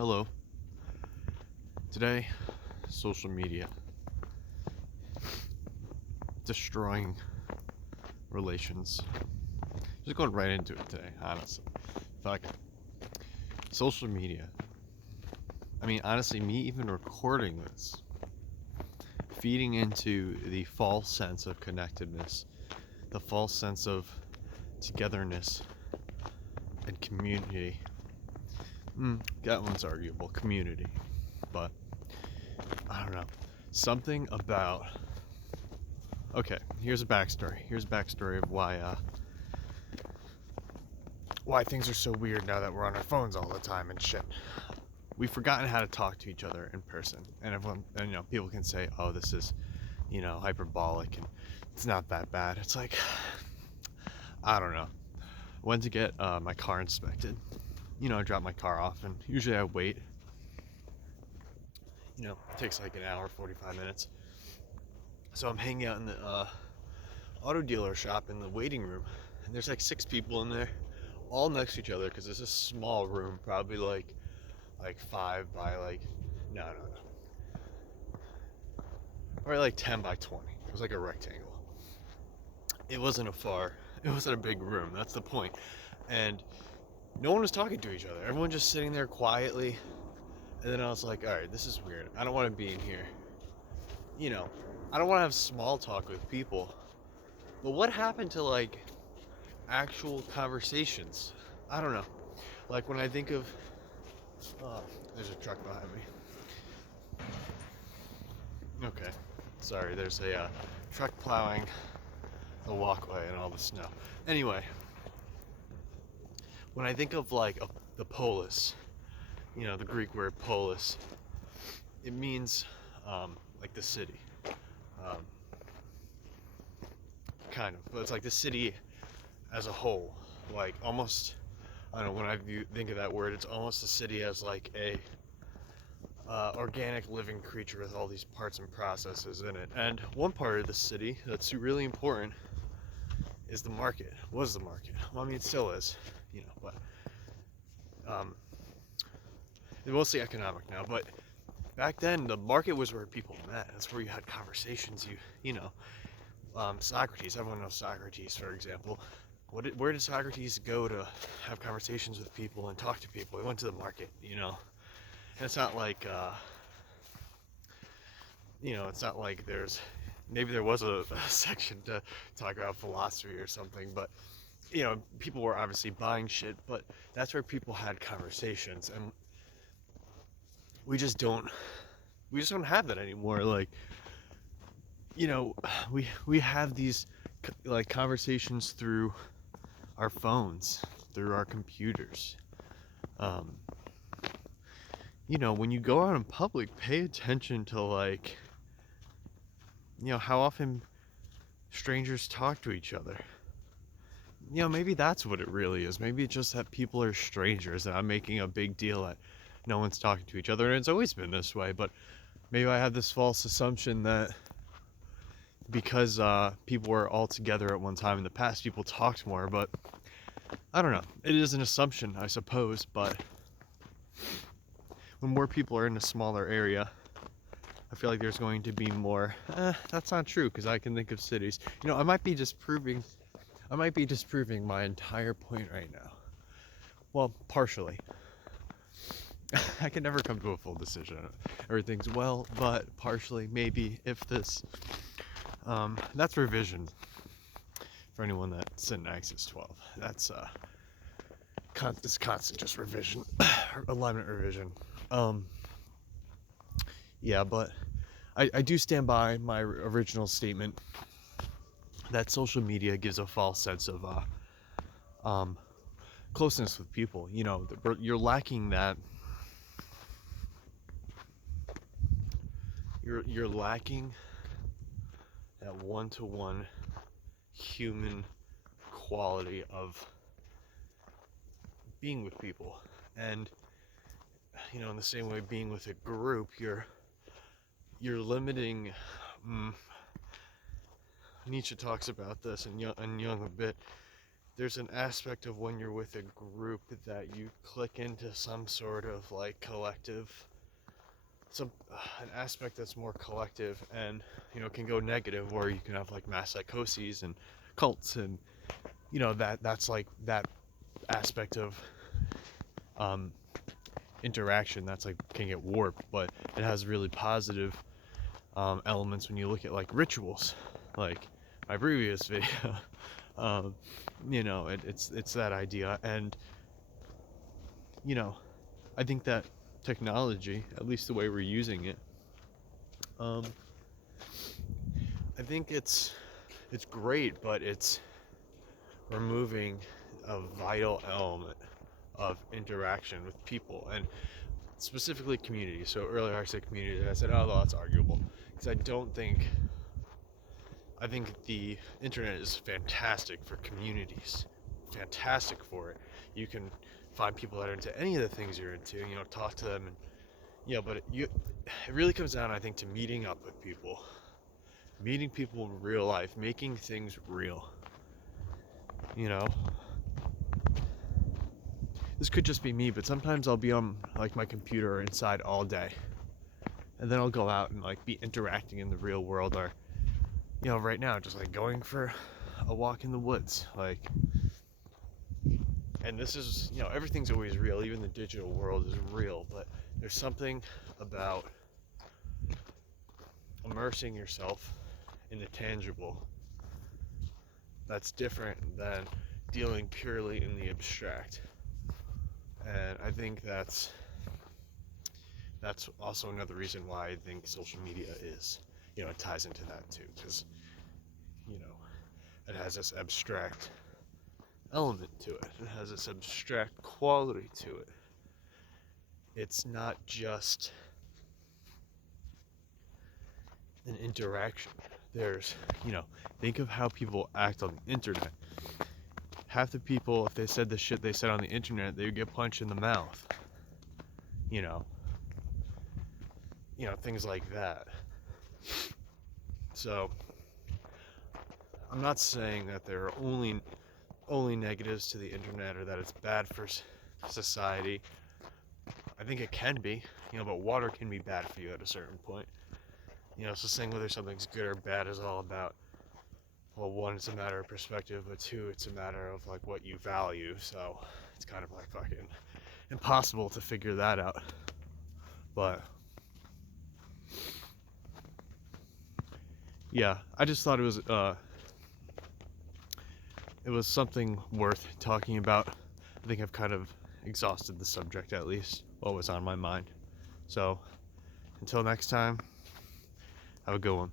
Hello. Today, social media destroying relations. Just going right into it today, honestly. Fuck it. Social media. I mean, honestly, me even recording this, feeding into the false sense of connectedness, the false sense of togetherness and community. That one's arguable, community. But, I don't know. Something about... Okay, here's a backstory. Here's a backstory of why things are so weird now that we're on our phones all the time and shit. We've forgotten how to talk to each other in person, and everyone, and people can say, "Oh, this is, hyperbolic, and it's not that bad." It's like, I don't know. When to get my car inspected? I drop my car off, and usually I wait. It takes like an hour, 45 minutes. So I'm hanging out in the auto dealer shop in the waiting room, and there's like 6 people in there, all next to each other, because it's a small room, probably like 5 by no, or like 10 by 20. It was like a rectangle. It wasn't a big room. That's the point. And no one was talking to each other. Everyone just sitting there quietly. And then I was like, all right, this is weird. I don't want to be in here. I don't want to have small talk with people. But what happened to actual conversations? I don't know. Like when I think of, there's a truck behind me. Okay, sorry. There's a truck plowing the walkway and all the snow. Anyway, when I think of the polis, the Greek word polis, it means like the city, um, kind of. But it's like the city as a whole, like almost. I don't know. When I think of that word, it's almost the city as like a organic living creature with all these parts and processes in it. And one part of the city that's really important is the market. Was the market? Well, I mean, it still is, but it's mostly economic now. But back then, the market was where people met. That's where you had conversations. Socrates. Everyone knows Socrates, for example. Where did Socrates go to have conversations with people and talk to people? He went to the market. And it's not like it's not like maybe there was a section to talk about philosophy or something, but people were obviously buying shit, but that's where people had conversations, and we just don't have that anymore. We have these conversations through our phones, through our computers. When you go out in public, pay attention to how often strangers talk to each other. Maybe that's what it really is. Maybe it's just that people are strangers and I'm making a big deal that no one's talking to each other, and it's always been this way. But maybe I have this false assumption that because people were all together at one time in the past, people talked more. But I don't know. It is an assumption, I suppose, but when more people are in a smaller area, I feel like there's going to be more. That's not true, because I can think of cities. I might be disproving my entire point right now. Well, partially. I can never come to a full decision. Everything's well, but partially, maybe, if this. That's revision. For anyone that's in Axis 12. That's it's constant just revision. Alignment revision. Yeah, but I do stand by my original statement that social media gives a false sense of closeness with people. You're lacking that. You're lacking that one-to-one human quality of being with people, and in the same way, being with a group, you're limiting. Nietzsche talks about this, and Jung a bit. there's an aspect of when you're with a group that you click into some sort of like collective, some an aspect that's more collective, and can go negative, where you can have like mass psychoses and cults, and that's like that aspect of um, interaction that's like can get warped, but it has really positive elements when you look at like rituals, like my previous video. um, it's that idea, and I think that technology, at least the way we're using it, um, I think it's great, but it's removing a vital element of interaction with people, and specifically community. So earlier I said community, and I said, oh, well, that's arguable, because I think the internet is fantastic for communities, fantastic for it. You can find people that are into any of the things you're into, talk to them, and but it really comes down, I think, to meeting up with people, meeting people in real life, making things real. This could just be me, but sometimes I'll be on like my computer or inside all day, and then I'll go out and like be interacting in the real world, or right now just like going for a walk in the woods, like. And this is, everything's always real, even the digital world is real, but there's something about immersing yourself in the tangible that's different than dealing purely in the abstract. And I think that's also another reason why I think social media is, it ties into that too, because it has this abstract element to it. It has this abstract quality to it. It's not just an interaction. There's, think of how people act on the internet. Half the people, if they said the shit they said on the internet, they would get punched in the mouth. Things like that. So, I'm not saying that there are only negatives to the internet, or that it's bad for society. I think it can be, but water can be bad for you at a certain point. So saying whether something's good or bad is all about, well, one, it's a matter of perspective, but two, it's a matter of like what you value. So it's kind of like fucking impossible to figure that out. But yeah, I just thought it was something worth talking about. I think I've kind of exhausted the subject, at least what was on my mind. So until next time, have a good one.